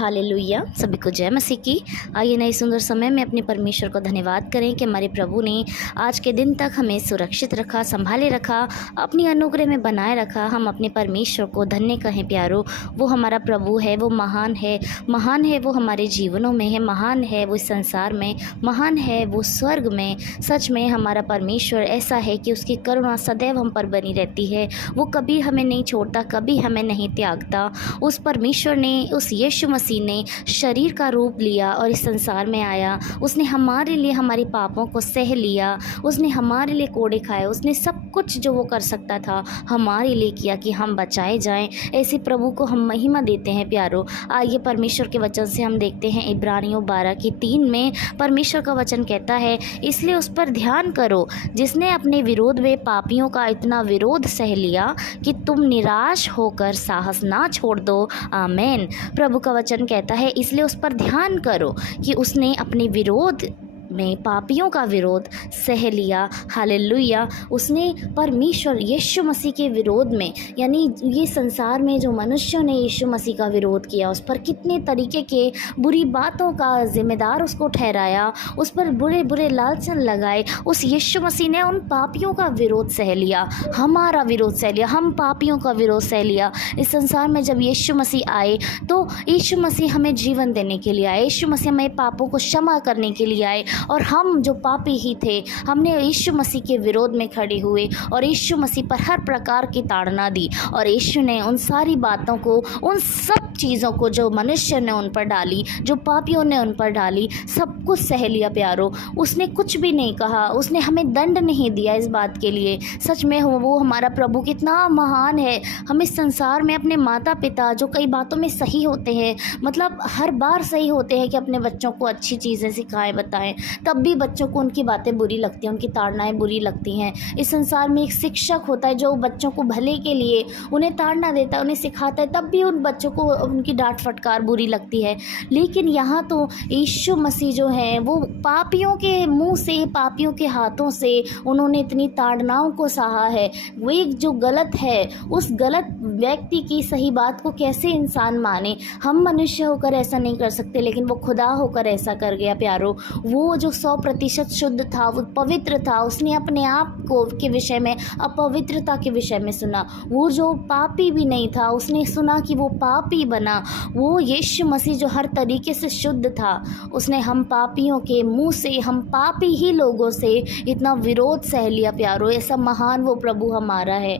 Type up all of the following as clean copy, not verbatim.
Hallelujah, सभी को जय मसीह की। आइए नए सुंदर समय में अपने परमेश्वर को धन्यवाद करें कि हमारे प्रभु ने आज के दिन तक हमें सुरक्षित रखा, संभाले रखा, अपनी अनुग्रह में बनाए रखा। हम अपने परमेश्वर को धन्य कहें प्यारो। वो हमारा प्रभु है, वो महान है वो हमारे जीवनों में है, महान है वो इस संसार में, महान है वो स्वर्ग में। सच में हमारा परमेश्वर ऐसा है कि उसकी करुणा सदैव हम पर बनी रहती है। वो कभी हमें नहीं छोड़ता, कभी हमें नहीं त्यागता। उस परमेश्वर ने, उस यीशु मसीह ने शरीर का रूप लिया और इस संसार में आया। उसने हमारे लिए हमारे पापों को सह लिया, उसने हमारे लिए कोड़े खाए, उसने सब कुछ जो वो कर सकता था हमारे लिए किया कि हम बचाए जाएं। ऐसे प्रभु को हम महिमा देते हैं प्यारो। आइए परमेश्वर के वचन से हम देखते हैं इब्रानियों 12:3 में परमेश्वर का वचन कहता है, इसलिए उस पर ध्यान करो जिसने अपने विरोध में पापियों का इतना विरोध सह लिया कि तुम निराश होकर साहस ना छोड़ दो। आमीन। प्रभु का वचन कहता है इसलिए उस पर ध्यान करो कि उसने अपने विरोध में पापियों का विरोध सह लिया। हालेलुया। उसने परमेश्वर यीशु मसीह के विरोध में, यानी ये संसार में जो मनुष्यों ने यीशु मसीह का विरोध किया, उस पर कितने तरीके के बुरी बातों का जिम्मेदार उसको ठहराया, उस पर बुरे बुरे लालचन लगाए। उस यीशु मसीह ने उन पापियों का विरोध सह लिया, हमारा विरोध सह लिया, हम पापियों का विरोध सह लिया। इस संसार में जब यीशु मसीह आए तो यीशु मसीह हमें जीवन देने के लिए आए, यीशु मसीह हमें पापों को क्षमा करने के लिए आए। और हम जो पापी ही थे, हमने यीशु मसीह के विरोध में खड़े हुए और यीशु मसीह पर हर प्रकार की ताड़ना दी। और यीशु ने उन सारी बातों को, उन सब चीज़ों को जो मनुष्य ने उन पर डाली, जो पापियों ने उन पर डाली, सब कुछ सह लिया प्यारो। उसने कुछ भी नहीं कहा, उसने हमें दंड नहीं दिया इस बात के लिए। सच में वो हमारा प्रभु कितना महान है। हम इस संसार में अपने माता पिता जो कई बातों में सही होते हैं, मतलब हर बार सही होते हैं कि अपने बच्चों को अच्छी चीज़ें सिखाएं, बताएं, तब भी बच्चों को उनकी बातें बुरी लगती हैं, उनकी ताड़नाएं बुरी लगती हैं। इस संसार में एक शिक्षक होता है जो बच्चों को भले के लिए उन्हें ताड़ना देता है, उन्हें सिखाता है, तब भी उन बच्चों को उनकी डांट फटकार बुरी लगती है। लेकिन यहाँ तो यीशु मसीह जो है वो पापियों के मुंह से, पापियों के हाथों से उन्होंने इतनी ताड़नाओं को सहा है। वो एक जो गलत है, उस गलत व्यक्ति की सही बात को कैसे इंसान माने। हम मनुष्य होकर ऐसा नहीं कर सकते, लेकिन वो खुदा होकर ऐसा कर गया प्यारो। वो जो 100% शुद्ध था, वो पवित्र था, उसने अपने आप को के विषय में, अपवित्रता के विषय में सुना। वो जो पापी भी नहीं था, उसने सुना कि वो पापी बना। वो यीशु मसीह जो हर तरीके से शुद्ध था, उसने हम पापियों के मुंह से, हम पापी ही लोगों से इतना विरोध सह लिया प्यारो। ऐसा महान वो प्रभु हमारा है,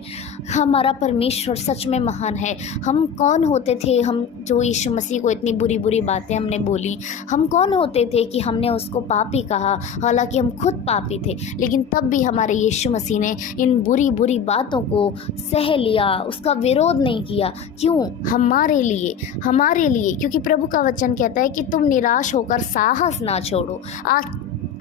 हमारा परमेश्वर सच में महान है। हम कौन होते थे, हम जो यीशु मसीह को इतनी बुरी बुरी बातें हमने बोली, हम कौन होते थे कि हमने उसको पापी कहा, हालांकि हम खुद पापी थे। लेकिन तब भी हमारे यीशु मसीह ने इन बुरी बुरी बातों को सह लिया, उसका विरोध नहीं किया। क्यों? हमारे लिए, क्योंकि प्रभु का वचन कहता है कि तुम निराश होकर साहस ना छोड़ो।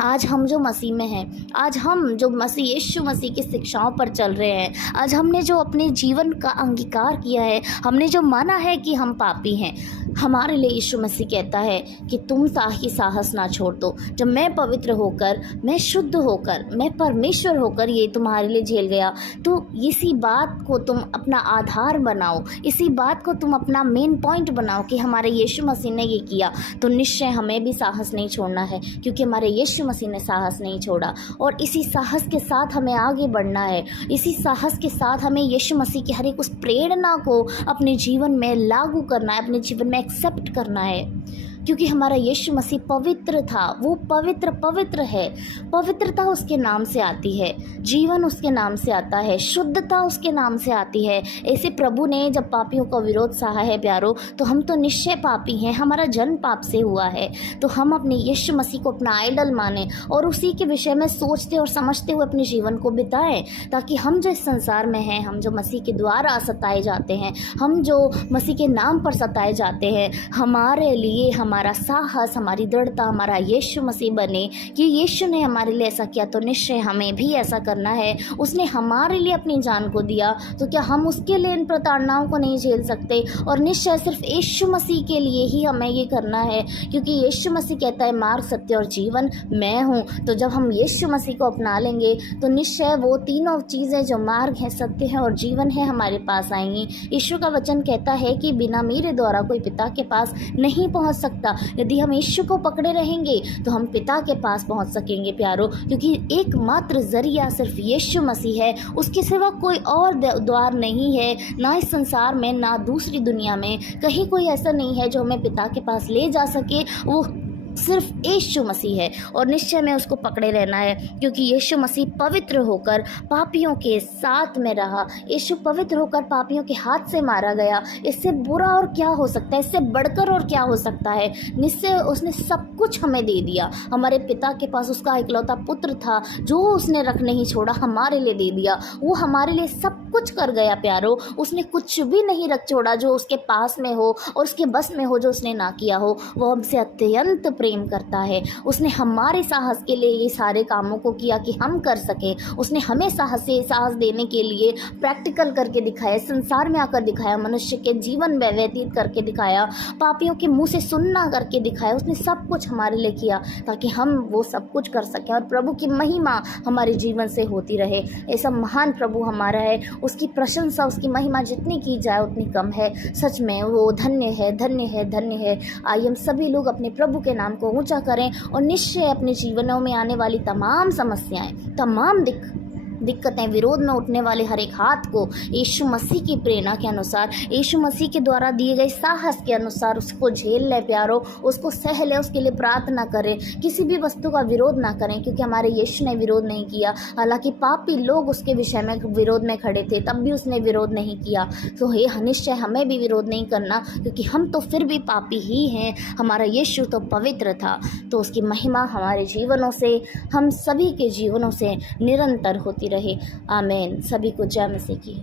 आज हम जो मसीह में हैं, आज हम जो मसीह यीशु मसीह की शिक्षाओं पर चल रहे हैं, आज हमने जो अपने जीवन का अंगीकार किया है, हमने जो माना है कि हम पापी हैं, हमारे लिए यीशु मसीह कहता है कि तुम साहस ना छोड़ दो। जब मैं पवित्र होकर, मैं शुद्ध होकर, मैं परमेश्वर होकर ये तुम्हारे लिए झेल गया, तो इसी बात को तुम अपना आधार बनाओ, इसी बात को तुम अपना मेन पॉइंट बनाओ कि हमारे यीशु मसीह ने ये किया, तो निश्चय हमें भी साहस नहीं छोड़ना है, क्योंकि हमारे यीशु मसीह ने साहस नहीं छोड़ा। और इसी साहस के साथ हमें आगे बढ़ना है, इसी साहस के साथ हमें यीशु मसीह की हर एक उस प्रेरणा को अपने जीवन में लागू करना है, अपने जीवन में एक्सेप्ट करना है। क्योंकि हमारा यीशु मसीह पवित्र था, वो पवित्र है। पवित्रता उसके नाम से आती है, जीवन उसके नाम से आता है, शुद्धता उसके नाम से आती है। ऐसे प्रभु ने जब पापियों का विरोध सहा है प्यारो, तो हम तो निश्चय पापी हैं, हमारा जन्म पाप से हुआ है। तो हम अपने यीशु मसीह को अपना आइडल माने और उसी के विषय में सोचते और समझते हुए अपने जीवन को बिताएं, ताकि हम जो इस संसार में हैं, हम जो मसीह के द्वारा सताए जाते हैं, हम जो मसीह के नाम पर सताए जाते हैं, हमारे लिए हमारे हमारा साहस, हमारी दृढ़ता, हमारा यीशु मसीह बने कि यीशु ने हमारे लिए ऐसा किया तो निश्चय हमें भी ऐसा करना है। उसने हमारे लिए अपनी जान को दिया, तो क्या हम उसके लिए इन प्रताड़नाओं को नहीं झेल सकते? और निश्चय सिर्फ यीशु मसीह के लिए ही हमें ये करना है, क्योंकि यीशु मसीह कहता है मार्ग, सत्य और जीवन मैं हूँ। तो जब हम यीशु मसीह को अपना लेंगे तो निश्चय वो तीनों चीज़ें जो मार्ग है, सत्य है और जीवन है, हमारे पास आएंगी। यीशु का वचन कहता है कि बिना मेरे द्वारा कोई पिता के पास नहीं पहुँच सकता। यदि हम यीशु को पकड़े रहेंगे तो हम पिता के पास पहुँच सकेंगे प्यारो, क्योंकि एकमात्र जरिया सिर्फ यीशु मसीह है। उसके सिवा कोई और द्वार नहीं है, ना इस संसार में ना दूसरी दुनिया में, कहीं कोई ऐसा नहीं है जो हमें पिता के पास ले जा सके। वो सिर्फ यीशु मसीह है और निश्चय में उसको पकड़े रहना है, क्योंकि यीशु मसीह पवित्र होकर पापियों के साथ में रहा। यीशु पवित्र होकर पापियों के हाथ से मारा गया। इससे बुरा और क्या हो सकता है? इससे बढ़कर और क्या हो सकता है? निश्चय उसने सब कुछ हमें दे दिया। हमारे पिता के पास उसका इकलौता पुत्र था जो उसने रख नहीं छोड़ा, हमारे लिए दे दिया। वो हमारे लिए सब कुछ कर गया प्यारो। उसने कुछ भी नहीं रख छोड़ा जो उसके पास में हो और उसके बस में हो, जो उसने ना किया हो। वो हमसे अत्यंत प्रेम करता है। उसने हमारे साहस के लिए ये सारे कामों को किया कि हम कर सके। उसने हमें साहस देने के लिए प्रैक्टिकल करके दिखाया, संसार में आकर दिखाया, मनुष्य के जीवन में व्यतीत करके दिखाया, पापियों के मुंह से सुनना करके दिखाया। उसने सब कुछ हमारे लिए किया ताकि हम वो सब कुछ कर सकें और प्रभु की महिमा हमारे जीवन से होती रहे। ऐसा महान प्रभु हमारा है, उसकी प्रशंसा, उसकी महिमा जितनी की जाए उतनी कम है। सच में वो धन्य है, धन्य है, धन्य है। आइए हम सभी लोग अपने प्रभु के नाम को ऊंचा करें और निश्चय अपने जीवनों में आने वाली तमाम समस्याएं, तमाम दिक्कतें, विरोध में उठने वाले हर एक हाथ को यीशु मसीह की प्रेरणा के अनुसार, यीशु मसीह के द्वारा दिए गए साहस के अनुसार उसको झेल ले प्यारो, उसको सह ले, उसके लिए प्रार्थना करें। किसी भी वस्तु का विरोध ना करें, क्योंकि हमारे यीशु ने विरोध नहीं किया। हालांकि पापी लोग उसके विषय में विरोध में खड़े थे, तब भी उसने विरोध नहीं किया। तो ये निश्चय हमें भी विरोध नहीं करना, क्योंकि हम तो फिर भी पापी ही हैं। हमारा यीशु तो पवित्र था। तो उसकी महिमा हमारे जीवनों से, हम सभी के जीवनों से निरंतर होती रहे। आमीन। सभी को जय मसीह की।